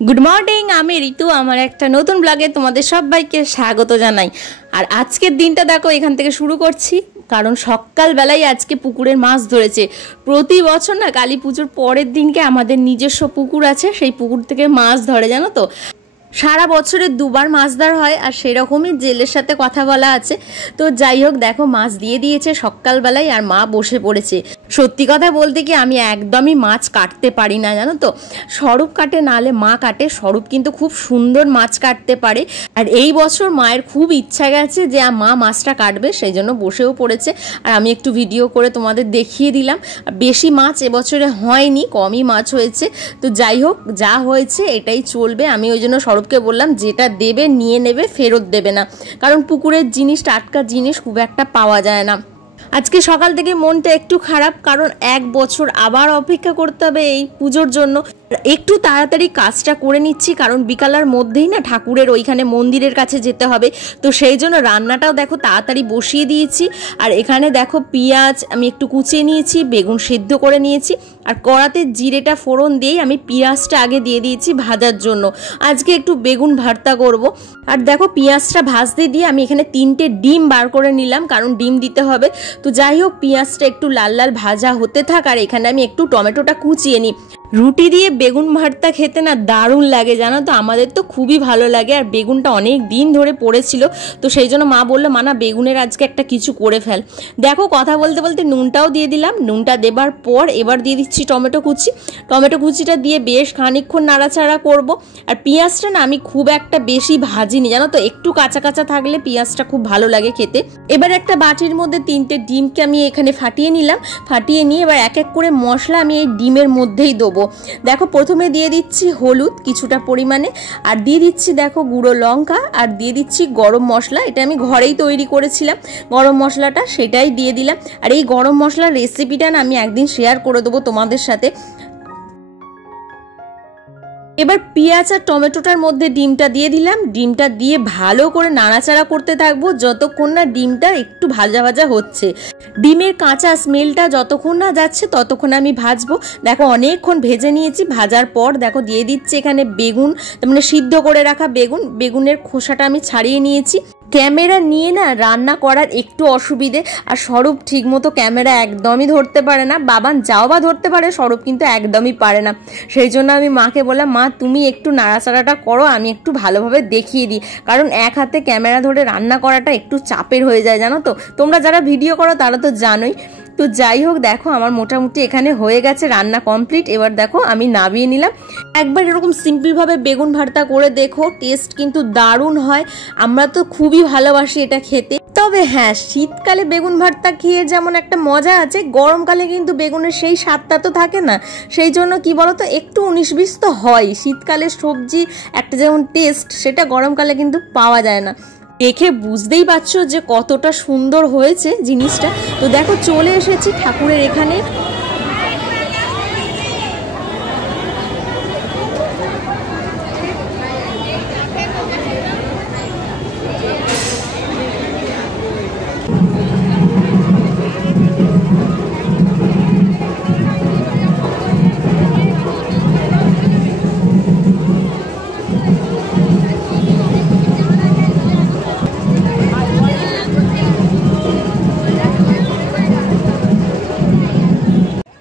Good morning, আমি ঋতু। আমার একটা নতুন ব্লগে তোমাদের সবাইকে স্বাগত জানাই। আর আজকের দিনটা দেখো এখান থেকে শুরু করছি, কারণ সকালবেলায় আজকে পুকুরের মাছ ধরেছে। প্রতি বছর না কালী পুজোর পরের দিনকে আমাদের নিজস্ব পুকুর আছে, সেই পুকুর থেকে মাছ ধরে, জানো তো। সারা বছরে দুবার মাছ ধরা হয়, আর সেরকমই জেলের সাথে কথা বলা আছে। তো যাই হোক, দেখো মাছ দিয়ে দিয়েছে সকালবেলায়, আর মা বসে পড়েছে। সত্যি কথা বলতে কি আমি একদমই মাছ কাটতে পারি না, জানো তো। স্বরূপ কাটে, নাহলে মা কাটে। স্বরূপ কিন্তু খুব সুন্দর মাছ কাটতে পারে, আর এই বছর মায়ের খুব ইচ্ছা গেছে যে মা মাছটা কাটবে, সেই জন্য বসেও পড়েছে। আর আমি একটু ভিডিও করে তোমাদের দেখিয়ে দিলাম। বেশি মাছ এবছরে হয়নি, কমই মাছ হয়েছে। তো যাই হোক, যা হয়েছে এটাই চলবে। আমি ওই জন্য স্বরূপকে বললাম যেটা দেবে নিয়ে নেবে, ফেরত দেবে না, কারণ পুকুরের জিনিস, টাটকা জিনিস খুব একটা পাওয়া যায় না। আজকে সকাল থেকে মনটা একটু খারাপ, কারণ এক বছর আবার অপেক্ষা করতে হবে এই পুজোর জন্য। একটু তাড়াতাড়ি কাজটা করে নিচ্ছি, কারণ বিকালের মধ্যেই না ঠাকুরের ওইখানে মন্দিরের কাছে যেতে হবে। তো সেই জন্য রান্নাটাও দেখো তাড়াতাড়ি বসিয়ে দিয়েছি। আর এখানে দেখো পেঁয়াজ আমি একটু কুচিয়ে নিয়েছি, বেগুন সিদ্ধ করে নিয়েছি, আর কড়াতে জিরেটা ফোড়ন দিয়েই আমি পেঁয়াজটা আগে দিয়ে দিয়েছি ভাজার জন্য। আজকে একটু বেগুন ভর্তা করব। আর দেখো পেঁয়াজটা ভাজতে দিয়ে আমি এখানে 3টে ডিম বার করে নিলাম, কারণ ডিম দিতে হবে। তো যাই হোক, পেঁয়াজটা একটু লাল লাল ভাজা হতে থাক, আর এখানে আমি একটু টমেটোটা কুচিয়ে নিই। রুটি দিয়ে বেগুন ভর্তা খেতে না দারুণ লাগে, জানো তো। আমাদের তো খুবই ভালো লাগে, আর বেগুনটা অনেক দিন ধরে পড়েছিল। তো সেই জন্য মা বললো, মা না বেগুনের আজকে একটা কিছু করে ফেল। দেখো কথা বলতে বলতে নুনটাও দিয়ে দিলাম। নুনটা দেবার পর এবার দিয়ে দিচ্ছি টমেটো কুচি। টমেটো কুচিটা দিয়ে বেশ খানিকক্ষণ নাড়াচাড়া করব। আর পেঁয়াজটা না আমি খুব একটা বেশি ভাজিনি, জানো তো। একটু কাঁচা কাঁচা থাকলে পেঁয়াজটা খুব ভালো লাগে খেতে। এবার একটা বাটির মধ্যে 3টে ডিমকে আমি এখানে ফাটিয়ে নিলাম। ফাটিয়ে নিয়ে এবার এক এক করে মশলা আমি এই ডিমের মধ্যেই দেবো। দেখো প্রথমে দিয়ে দিচ্ছি হলুদ কিছুটা পরিমাণে, আর দিয়ে দিচ্ছি দেখো গুঁড়ো লঙ্কা, আর দিয়ে দিচ্ছি গরম মশলা। এটা আমি ঘরেই তৈরি করেছিলাম গরম মশলাটা, সেটাই দিয়ে দিলাম। আর এই গরম মশলার রেসিপিটা না আমি একদিন শেয়ার করে দেবো তোমাদের সাথে। এবার পেঁয়াজ আর টমেটোটার মধ্যে ডিমটা দিয়ে দিলাম। ডিমটা দিয়ে ভালো করে নাড়াচাড়া করতে থাকবো যতক্ষণ না ডিমটা একটু ভাজা ভাজা হচ্ছে। ডিমের কাঁচা স্মেলটা যতক্ষণ না যাচ্ছে ততক্ষণ আমি ভাজবো। দেখো অনেকক্ষণ ভেজে নিয়েছি। ভাজার পর দেখো দিয়ে দিচ্ছি এখানে বেগুন, মানে সিদ্ধ করে রাখা বেগুন। বেগুনের খোসাটা আমি ছাড়িয়ে নিয়েছি। ক্যামেরা নিয়ে না রান্না করার একটু অসুবিধে, আর স্বরূপ ঠিক মতো ক্যামেরা একদমই ধরতে পারে না। বাবান যাও বা ধরতে পারে, স্বরূপ কিন্তু একদমই পারে না। সেই জন্য আমি মাকে বললাম, মা তুমি একটু নাড়াচাড়াটা করো, আমি একটু ভালোভাবে দেখিয়ে দিই, কারণ এক হাতে ক্যামেরা ধরে রান্না করাটা একটু চাপের হয়ে যায়, জানো তো। তোমরা যারা ভিডিও করো তারা তো জানোই। তো যাই হোক, দেখো আমার মোটামুটি এখানে হয়ে গেছে, রান্না কমপ্লিট। এবার দেখো আমি নামিয়ে নিলাম। একবার এরকম সিম্পলভাবে বেগুন ভর্তা করে দেখো, টেস্ট কিন্তু দারুণ হয়। আমরা তো খুবই ভালোবাসি এটা খেতে। তবে হ্যাঁ, শীতকালে বেগুন ভর্তা খেয়ে যেমন একটা মজা আছে, গরমকালে কিন্তু বেগুনের সেই স্বাদটা তো থাকে না। সেই জন্য কি বলতো, একটু 19-20 তো হয়। শীতকালের সবজি একটা যেমন টেস্ট, সেটা গরমকালে কিন্তু পাওয়া যায় না। দেখে বুঝতেই পারছো যে কতটা সুন্দর হয়েছে জিনিসটা। তো দেখো চলে এসেছি ঠাকুরের এখানে।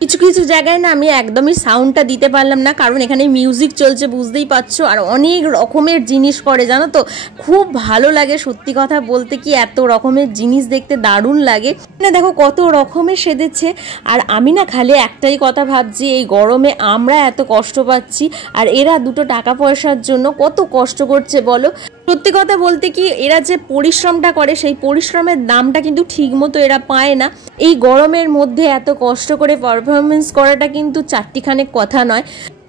কিছু কিছু জায়গায় না আমি একদমই সাউন্ডটা দিতে পারলাম না, কারণ এখানে মিউজিক চলছে, বুঝতেই পারছো। আর অনেক রকমের জিনিস করে, জানো তো। খুব ভালো লাগে সত্যি কথা বলতে কি, এত রকমের জিনিস দেখতে দারুণ লাগে না। দেখো কত রকমের সেজেছে। আর আমি না খালি একটাই কথা ভাবছি, এই গরমে আমরা এত কষ্ট পাচ্ছি, আর এরা দুটো টাকা পয়সার জন্য কত কষ্ট করছে বলো। সত্যি কথা বলতে কি, এরা যে পরিশ্রমটা করে সেই পরিশ্রমের দামটা কিন্তু ঠিক মতো এরা পায় না। এই গরমের মধ্যে এত কষ্ট করে পারফরমেন্স করাটা কিন্তু চারটিখানেক কথা নয়।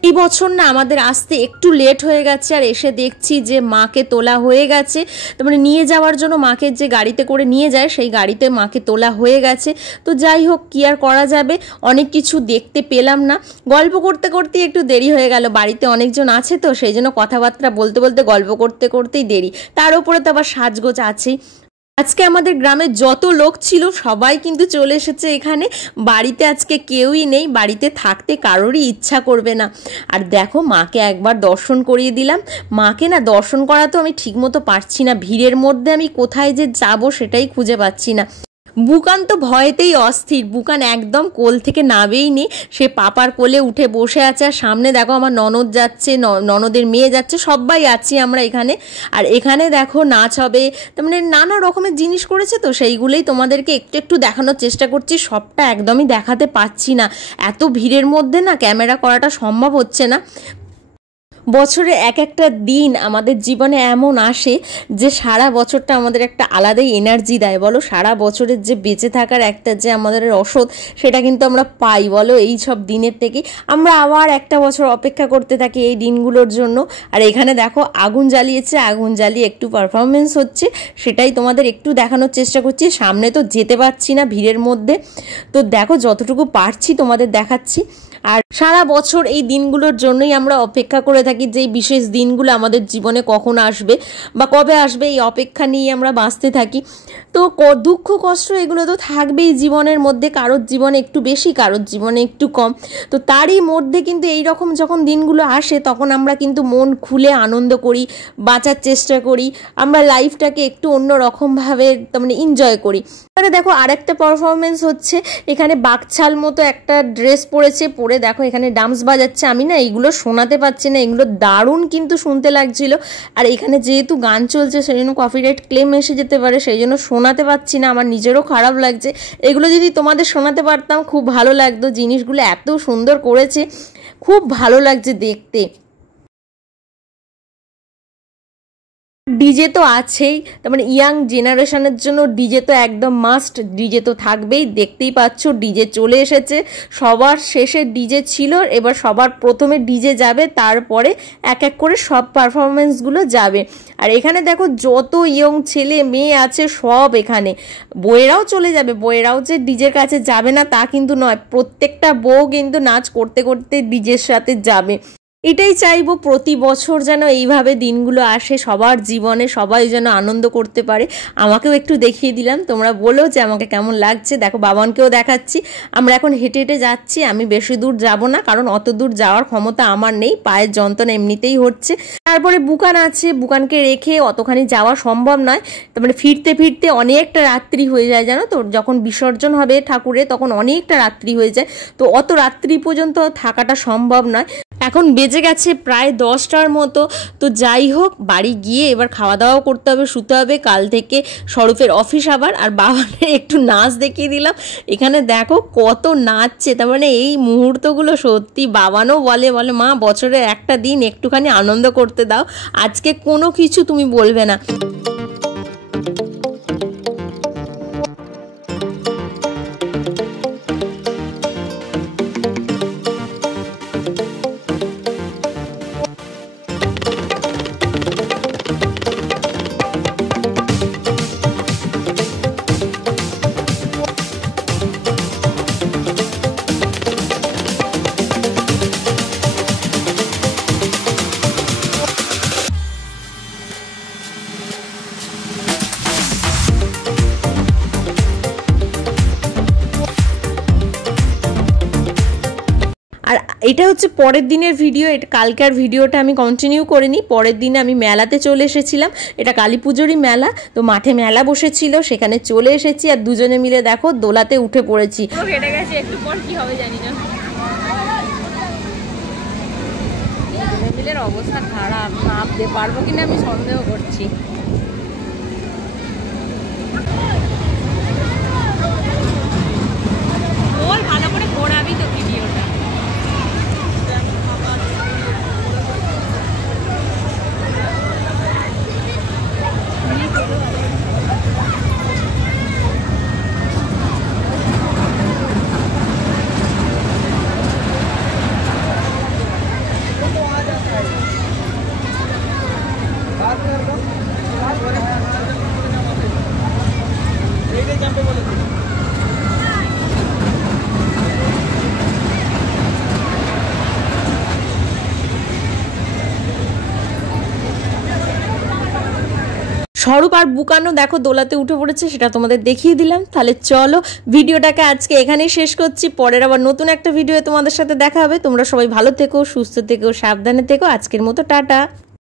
এই বছর না আমাদের আসতে একটু লেট হয়ে গেছে, আর এসে দেখছি যে মাকে তোলা হয়ে গেছে। তার মানে নিয়ে যাওয়ার জন্য মাকে যে গাড়িতে করে নিয়ে যায়, সেই গাড়িতে মাকে তোলা হয়ে গেছে। তো যাই হোক, কি আর করা যাবে, অনেক কিছু দেখতে পেলাম না। গল্প করতে করতেই একটু দেরি হয়ে গেল। বাড়িতে অনেকজন আছে তো, সেই জন্য কথাবার্তা বলতে বলতে গল্প করতে করতেই দেরি। তার উপরে তো আবার সাজগোজ আছেই। আজকে আমাদের গ্রামে যত লোক ছিল সবাই কিন্তু চলে এসেছে এখানে। বাড়িতে আজকে কেউই নেই, বাড়িতে থাকতে কারোরই ইচ্ছা করবে না। আর দেখো মাকে একবার দর্শন করিয়ে দিলাম। মাকে না দর্শন করা তো আমি ঠিকমতো পারছি না, ভিড়ের মধ্যে আমি কোথায় যে যাব সেটাই খুঁজে পাচ্ছি না। বুকান তো ভয়েতেই অস্থির, বুকান একদম কোল থেকে নামেই নি, সে পাপার কোলে উঠে বসে আছে। আর সামনে দেখো আমার ননদ যাচ্ছে, ননদের মেয়ে যাচ্ছে, সবাই আছি আমরা এখানে। আর এখানে দেখো নাচ হবে, তার মানে নানা রকমের জিনিস করেছে, তো সেইগুলোই তোমাদেরকে একটু একটু দেখানোর চেষ্টা করছি। সবটা একদমই দেখাতে পাচ্ছি না, এত ভিড়ের মধ্যে না ক্যামেরা করাটা সম্ভব হচ্ছে না। বছরে এক একটা দিন আমাদের জীবনে এমন আসে যে সারা বছরটা আমাদের একটা আলাদাই এনার্জি দেয়। বলো, সারা বছরের যে বেঁচে থাকার একটা যে আমাদের রসদ, সেটা কিন্তু আমরা পাই বলো এই সব দিনের থেকে। আমরা আবার একটা বছর অপেক্ষা করতে থাকি এই দিনগুলোর জন্য। আর এখানে দেখো আগুন জ্বালিয়েছে, আগুন জ্বালিয়ে একটু পারফরমেন্স হচ্ছে, সেটাই তোমাদের একটু দেখানোর চেষ্টা করছি। সামনে তো যেতে পারছি না ভিড়ের মধ্যে, তো দেখো যতটুকু পারছি তোমাদের দেখাচ্ছি। আর সারা বছর এই দিনগুলোর জন্যই আমরা অপেক্ষা করে থাকি যে এই বিশেষ দিনগুলো আমাদের জীবনে কখন আসবে বা কবে আসবে, এই অপেক্ষা নিয়ে আমরা বাঁচতে থাকি। তো দুঃখ কষ্ট এগুলো তো থাকবেই জীবনের মধ্যে, কারোর জীবনে একটু বেশি, কারোর জীবনে একটু কম। তো তারই মধ্যে কিন্তু এই রকম যখন দিনগুলো আসে তখন আমরা কিন্তু মন খুলে আনন্দ করি, বাঁচার চেষ্টা করি, আমরা লাইফটাকে একটু অন্য রকমভাবে তার মানে এনজয় করি। এবারে দেখো আরেকটা পারফরমেন্স হচ্ছে, এখানে বাকছাল মতো একটা ড্রেস পরেছে, পরে দেখো এখানে ডান্স বাজাচ্ছে। আমি না এইগুলো শোনাতে পারছি না, এগুলো দারুণ কিন্তু শুনতে লাগছিল। আর এখানে যেহেতু গান চলছে সেই জন্য কপিরাইট ক্লেম এসে যেতে পারে, সেই জন্য শোনাতে পারছি না, আমার নিজেরও খারাপ লাগছে। এগুলো যদি তোমাদের শোনাতে পারতাম খুব ভালো লাগতো, জিনিসগুলো এত সুন্দর করেছে, খুব ভালো লাগছে দেখতে। ডিজে তো আছেই, তার মানে ইয়াং জেনারেশনের জন্য ডিজে তো একদম মাস্ট, ডিজে তো থাকবেই। দেখতেই পাচ্ছ ডিজে চলে এসেছে, সবার শেষে ডিজে ছিল, এবার সবার প্রথমে ডিজে যাবে, তারপরে এক এক করে সব পারফরমেন্সগুলো যাবে। আর এখানে দেখো যত ইয়ং ছেলে মেয়ে আছে সব এখানে, বউয়েরাও চলে যাবে, বউয়েরাও যে ডিজের কাছে যাবে না তা কিন্তু নয়, প্রত্যেকটা বউ কিন্তু নাচ করতে করতে ডিজের সাথে যাবে। এটাই চাইবো প্রতি বছর যেন এইভাবে দিনগুলো আসে সবার জীবনে, সবাই যেন আনন্দ করতে পারে। আমাকেও একটু দেখিয়ে দিলাম, তোমরা বলো যে আমাকে কেমন লাগছে। দেখো বাবানকেও দেখাচ্ছি, আমরা এখন হেঁটে হেঁটে যাচ্ছি, আমি বেশি দূর যাব না কারণ অত দূর যাওয়ার ক্ষমতা আমার নেই, পায়ের যন্ত্রণা এমনিতেই হচ্ছে। তারপরে বুকান আছে, বুকানকে রেখে অতখানি যাওয়া সম্ভব নয়, তারপরে ফিরতে ফিরতে অনেকটা রাত্রি হয়ে যায় জানো তো, যখন বিসর্জন হবে ঠাকুরে তখন অনেকটা রাত্রি হয়ে যায়, তো অত রাত্রি পর্যন্ত থাকাটা সম্ভব নয়। এখন বেজে গেছে প্রায় 10টার মতো, তো যাই হোক বাড়ি গিয়ে এবার খাওয়া দাওয়াও করতে হবে, শুতে হবে, কাল থেকে স্বরূপের অফিস আবার। আর বাবানের একটু নাচ দেখিয়ে দিলাম, এখানে দেখো কত নাচছে, তার মানে এই মুহূর্তগুলো সত্যি বাবানও বলে মা বছরের একটা দিন একটুখানি আনন্দ করতে দাও, আজকে কোনো কিছু তুমি বলবে না। আর এটা হচ্ছে পরের দিনের ভিডিও, এটা কালকার ভিডিওটা আমি কন্টিনিউ করিনি। পরের দিনে আমি মেলাতে চলে এসেছিলাম, এটা কালী পুজোরই মেলা, তো মাঠে মেলা বসেছিল, সেখানে চলে এসেছি আর দুজনে মিলে দেখো দোলাতে উঠে পড়েছি। হেঁটে গেছে, একটু পর কি হবে জানি না। অবস্থা খারাপ, নামতে পারবো কিনা আমি সন্দেহ করছি। ভালো করে ঘোরাবি তো ভিডিওটা। স্বরূপ আর বুকানো দেখো দোলাতে উঠে পড়েছে, সেটা তোমাদের দেখিয়ে দিলাম। তাহলে চলো ভিডিওটাকে আজকে এখানেই শেষ করছি, পরের আবার নতুন একটা ভিডিও তোমাদের সাথে দেখা হবে। তোমরা সবাই ভালো থেকো, সুস্থ থেকো, সাবধানে থেকো। আজকের মতো টাটা।